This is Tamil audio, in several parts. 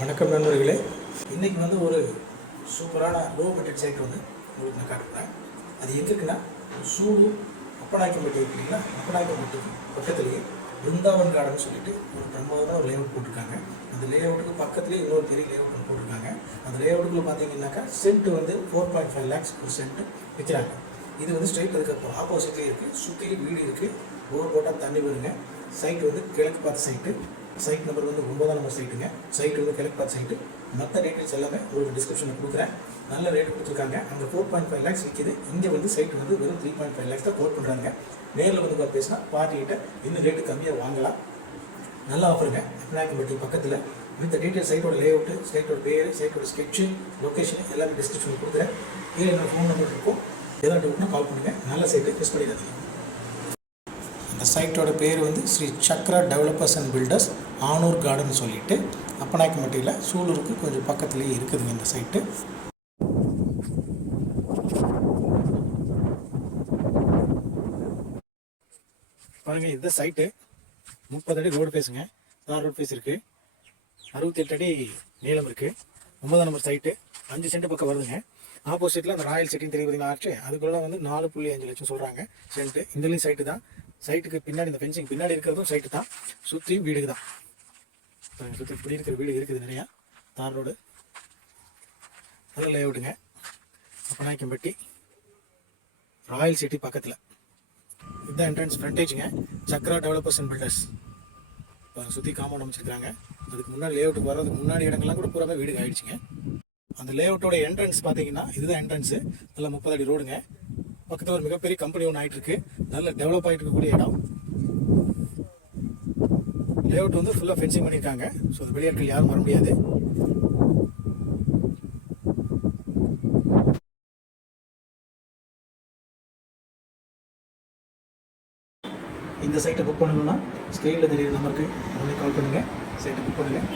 வணக்கம் நண்பர்களே. இன்றைக்கி ஒரு சூப்பரான லோ பட்ஜெட் சைட் உங்களுக்கு நான் காட்டுறேன். அது எங்கே இருக்குன்னா, சூலூர் அப்பநாயக்கம்பட்டி இருக்கு இல்லைங்களா, அப்பநாயக்கம்பட்டிக்கு பக்கத்துலேயே பிருந்தாவன் கார்டன் சொல்லிட்டு ஒரு பிரம்மாதமான ஒரு லேஅவுட் போட்டிருக்காங்க. அந்த லேஅவுட்டுக்கு பக்கத்துலேயே இன்னொரு பெரிய லேஅவுட் போட்டிருக்காங்க. அந்த லேஅவுட்டுக்குள்ள பார்த்தீங்கன்னாக்கா சென்ட் 4.5 lakhs ஒரு சென்ட் விற்கிறாங்க. இது ஸ்ட்ரைட் அதுக்கு ஆப்போசிட்லேயே இருக்குது. சுற்றிலும் வீடு இருக்குது. போர் போட்டால் தண்ணி வருங்க. சைட்டு கிழக்கு பார்த்த சைட்டு. சைட் நம்பர் 9ஆம் நம்பர் சைட்டுங்க. சைட்டு கிழக்கு பார்த்த சைட்டு. மற்ற டீட்டெயில்ஸ் எல்லாமே உங்களுக்கு டிஸ்கிரிப்ஷனில் கொடுக்குறேன். நல்ல ரேட் கொடுத்துருக்காங்க. அங்கே 4.5 lakhs விற்கிது. இங்கே சைட் வெறும் 3.5 lakhs தான் கோட் பண்ணுறாங்க. நேரில் பேசினா பார்ட்டிகிட்ட இன்னும் ரேட்டு கம்மியாக வாங்கலாம். நல்லா ஆஃபருங்க. அப்பநாயக்கம்பட்டி பக்கத்தில் வித் டீட்டெயில் சைட்டோட லேஅவுட்டு, சைட்டோட பேர், சைட்டோட ஸ்கெட்சு, லொக்கேஷன் எல்லாமே டிஸ்கிரிப்ஷனில் கொடுக்குறேன். கீழே என்னோட ஃபோன் நம்பர் இருக்கும். ஏதாவது டவுட்னா கால் பண்ணுங்கள். நல்ல சைட்டு மிஸ் பண்ணிடாதீங்க. இந்த சைட்டோட பேர் Sri Chakra developers and builders Anur garden சொல்லிட்டு அப்பநாயக்கம்பட்டியில் சூலூருக்கு கொஞ்சம் பக்கத்துலேயே இருக்குதுங்க இந்த சைட்டு. பாருங்கள், இந்த சைட்டு 30 அடி ரோடு பேசுங்க. தார் ரோடு பேஸ் இருக்குது. 68 அடி நீளம் இருக்குது. 9ஆம் நம்பர் சைட்டு. 5 சென்ட் பக்கம் வருதுங்க. ஆப்போசிட்டில் அந்த ராயல் சிட்டின்னு தெரியுதுங்களா ஆச்சு, அதுக்குள்ள 4.5 லட்சம் சொல்கிறாங்க சென்ட்டு. இந்தலையும் சைட்டு தான். சைட்டுக்கு பின்னாடி இந்த ஃபென்சிங் பின்னாடி இருக்கிறதும் சைட்டு தான். சுற்றியும் வீடு தான். சுற்றி இப்படி இருக்கிற வீடு இருக்குது நிறையா. தார் ரோடு நல்ல லேஅவுட்டுங்க. அப்பநாயக்கம்பட்டி ராயல் சிட்டி பக்கத்தில். இதுதான் என்ட்ரன்ஸ் ஃப்ரண்டேஜுங்க. Chakra developers and builders. சுற்றி காம்பவுண்ட் அமைச்சிருக்காங்க. அதுக்கு முன்னாடி லேஅவுட்டுக்கு வர்றதுக்கு முன்னாடி இடங்கள்லாம் கூட பூராமே வீடு ஆகிடுச்சிங்க. அந்த லேஅவுட்டோட என்ட்ரன்ஸ் பார்த்தீங்கன்னா இதுதான் என்ட்ரன்ஸு. நல்லா 30 அடி ரோடுங்க. பக்கத்தில் ஒரு மிகப்பெரிய கம்பெனி ஒன்று ஆகிட்டு இருக்கு. நல்ல டெவலப் ஆகிட்டு இருக்கக்கூடிய இடம். லேஅவுட் ஃபுல்லாக ஃபென்சிங் பண்ணியிருக்காங்க. ஸோ அது வெளியாட்கள் யாரும் வர முடியாது. இந்த சைட்டை புக் பண்ணணும்னா ஸ்க்ரீனில் தெரியுற நம்பருக்கு உடனே கால் பண்ணுங்கள். சைட்டை புக் பண்ணுங்கள்.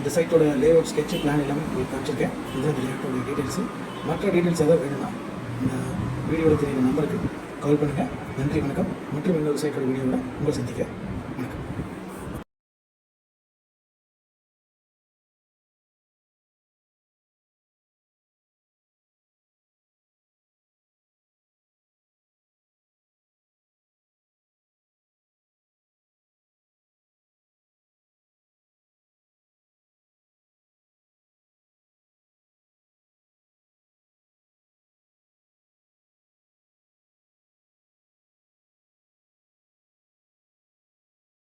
இந்த சைட்டோட லேஅவுட் ஸ்கெட்சு பிளான் எல்லாமே உங்களுக்கு காமிச்சிருக்கேன். இதுதான் இந்த லேஅவுட்டோட டீட்டெயில்ஸு. மற்ற டீட்டெயில்ஸ் ஏதாவது வேணும்னா இந்த வீடியோவில் தெரியுற நம்பருக்கு கால் பண்ணுங்கள். நன்றி, வணக்கம். மற்றும் இன்னொரு சைட்டோட வீடியோவில் உங்களை சந்திக்கிறேன்.